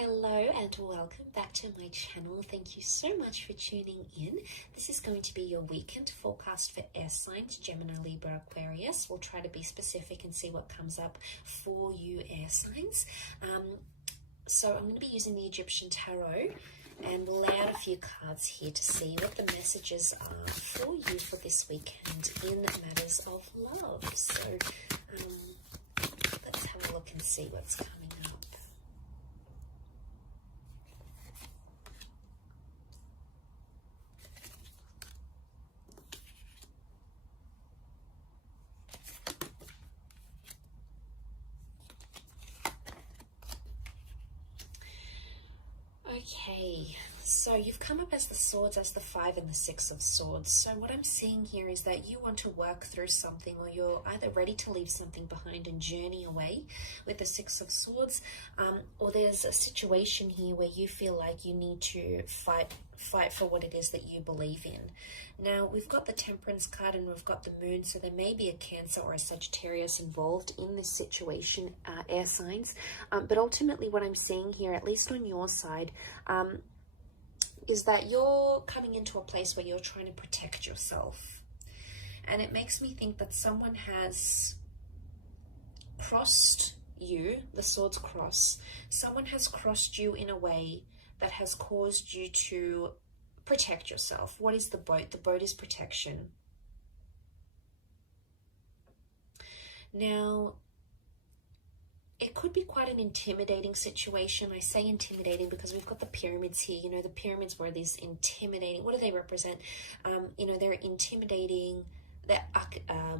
Hello and welcome back to my channel. Thank you so much for tuning in. This is going to be your weekend forecast for air signs, Gemini, Libra, Aquarius. We'll try to be specific and see what comes up for you air signs. So I'm going to be using the Egyptian Tarot and we'll lay out a few cards here to see what the messages are for you for this weekend in matters of love. So let's have a look and see what's coming up. Okay, so you've come up as the swords, as the 5 and the 6 of swords. So what I'm seeing here is that you want to work through something, or you're either ready to leave something behind and journey away with the 6 of swords, or there's a situation here where you feel like you need to fight for what it is that you believe in. Now, we've got the Temperance card and we've got the Moon, so there may be a Cancer or a Sagittarius involved in this situation, air signs. But ultimately what I'm seeing here, at least on your side, is that you're coming into a place where you're trying to protect yourself. And it makes me think that someone has crossed you, the swords cross. Someone has crossed you in a way that has caused you to protect yourself. What is the boat? The boat is protection. Now, it could be quite an intimidating situation. I say intimidating because we've got the pyramids here. You know, the pyramids were these intimidating, what do they represent? You know, they're intimidating. They're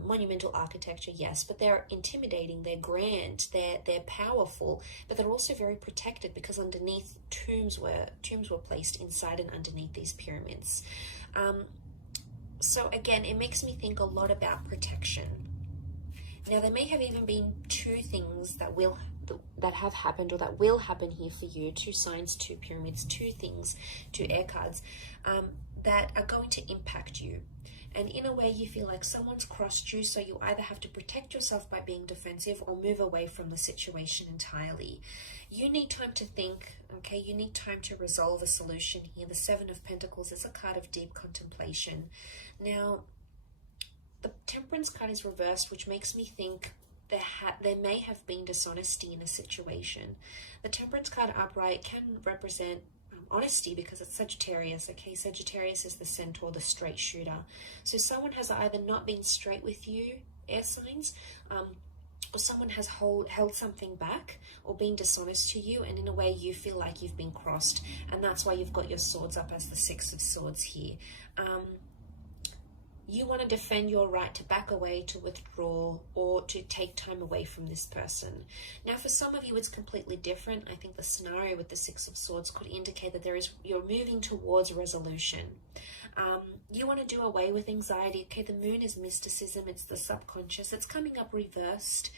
monumental architecture, yes, but they're intimidating, they're grand, they're powerful, but they're also very protected because underneath tombs were placed inside and underneath these pyramids. So again, it makes me think a lot about protection. Now, there may have even been two things that have happened or that will happen here for you, 2 signs, 2 pyramids, 2 things, 2 air cards, that are going to impact you. And in a way, you feel like someone's crossed you, so you either have to protect yourself by being defensive or move away from the situation entirely. You need time to think, okay? You need time to resolve a solution here. The 7 of Pentacles is a card of deep contemplation. Now, the Temperance card is reversed, which makes me think there may have been dishonesty in a situation. The Temperance card upright can represent honesty because it's Sagittarius, okay? Sagittarius is the centaur, the straight shooter. So someone has either not been straight with you, air signs, or someone has held something back or been dishonest to you, and in a way you feel like you've been crossed, and that's why you've got your swords up as the 6 of swords here. You want to defend your right to back away, to withdraw, or to take time away from this person. Now, for some of you, it's completely different. I think the scenario with the 6 of swords could indicate that you're moving towards resolution. You want to do away with anxiety. Okay, the Moon is mysticism. It's the subconscious. It's coming up reversed.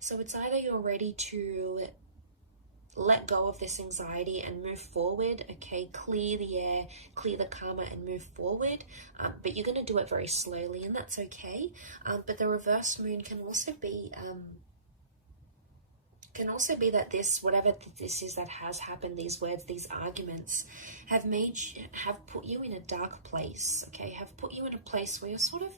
So it's either you're ready to let go of this anxiety and move forward, okay, clear the air, clear the karma and move forward, but you're going to do it very slowly, and that's okay. But the reverse Moon can also be that this, whatever this is that has happened, these words, these arguments have put you in a dark place, okay, have put you in a place where you're sort of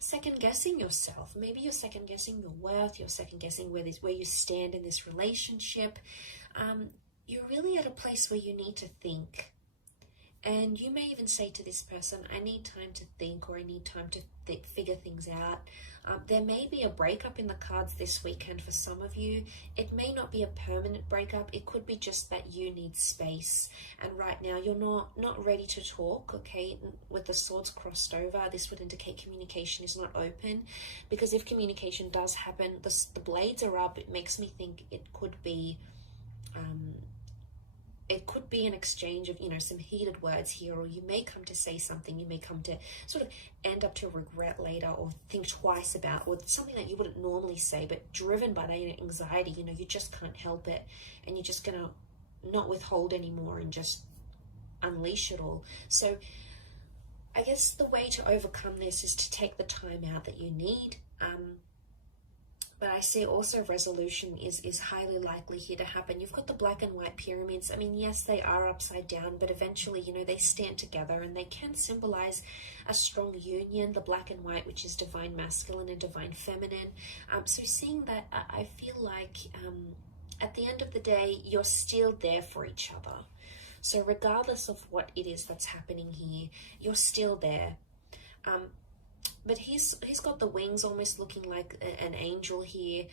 second guessing yourself. Maybe you're second guessing your worth, you're second guessing where you stand in this relationship. You're really at a place where you need to think. And you may even say to this person, I need time to think, or I need time to figure things out. There may be a breakup in the cards this weekend for some of you. It may not be a permanent breakup. It could be just that you need space. And right now you're not ready to talk, okay? With the swords crossed over, this would indicate communication is not open. Because if communication does happen, the blades are up. It makes me think it could be an exchange of, you know, some heated words here, or you may come to say something, you may come to sort of end up to regret later or think twice about, or something that you wouldn't normally say, but driven by that anxiety, you know, you just can't help it, and you're just gonna not withhold anymore and just unleash it all. So I guess the way to overcome this is to take the time out that you need. But I see also resolution is highly likely here to happen. You've got the black and white pyramids. I mean, yes, they are upside down, but eventually, you know, they stand together and they can symbolize a strong union, the black and white, which is divine masculine and divine feminine. So seeing that, I feel like at the end of the day, you're still there for each other. So regardless of what it is that's happening here, you're still there. But he's got the wings almost looking like an angel here.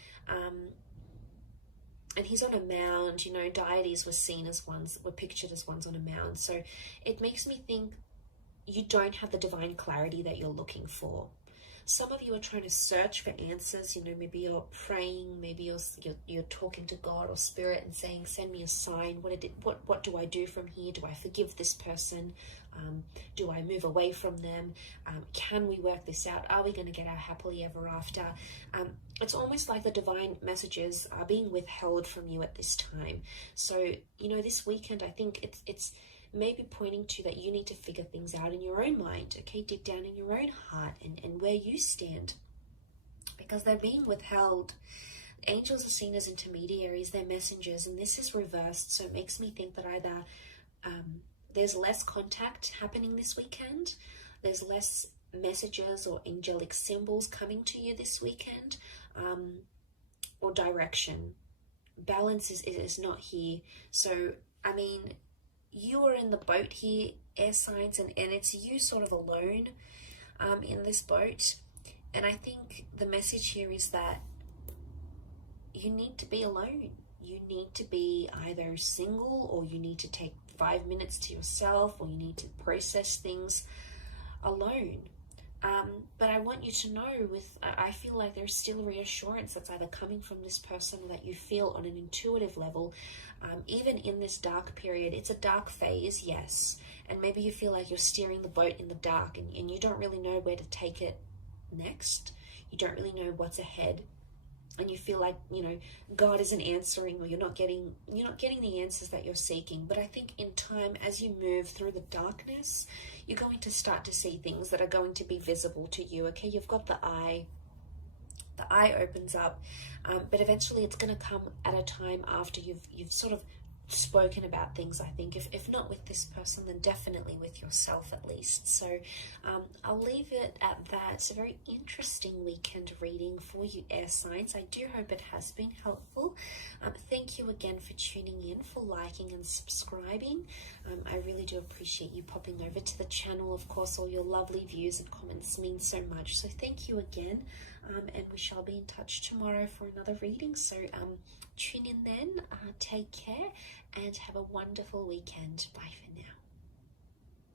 And he's on a mound. You know, deities were pictured as ones on a mound. So it makes me think you don't have the divine clarity that you're looking for. Some of you are trying to search for answers. You know, maybe you're praying, maybe you're talking to God or Spirit and saying, send me a sign. What do I do from here? Do I forgive this person? Do I move away from them? Can we work this out? Are we going to get our happily ever after? It's almost like the divine messages are being withheld from you at this time. So, you know, this weekend, I think it's maybe pointing to that you need to figure things out in your own mind, okay? Dig down in your own heart and where you stand, because they're being withheld. Angels are seen as intermediaries, they're messengers, and this is reversed. So it makes me think that either there's less contact happening this weekend, there's less messages or angelic symbols coming to you this weekend, or direction. Balance is not here. So, I mean, you are in the boat here, air signs, and it's you sort of alone in this boat. And I think the message here is that you need to be alone. You need to be either single, or you need to take 5 minutes to yourself, or you need to process things alone. But I want you to know, I feel like there's still reassurance that's either coming from this person, or that you feel on an intuitive level. Even in this dark period, it's a dark phase, yes. And maybe you feel like you're steering the boat in the dark, and you don't really know where to take it next. You don't really know what's ahead. And you feel like, you know, God isn't answering, or you're not getting the answers that you're seeking. But I think in time, as you move through the darkness, you're going to start to see things that are going to be visible to you, okay? You've got the eye. The eye opens up, but eventually it's going to come at a time after you've sort of spoken about things, I think. If not with this person, then definitely with yourself at least. So I'll leave it at that. It's a very interesting weekend reading for you, air signs. I do hope it has been helpful. Thank you again for tuning in, for liking and subscribing. I really do appreciate you popping over to the channel. Of course, all your lovely views and comments mean so much. So thank you again. And we shall be in touch tomorrow for another reading. So tune in then, take care, and have a wonderful weekend. Bye for now.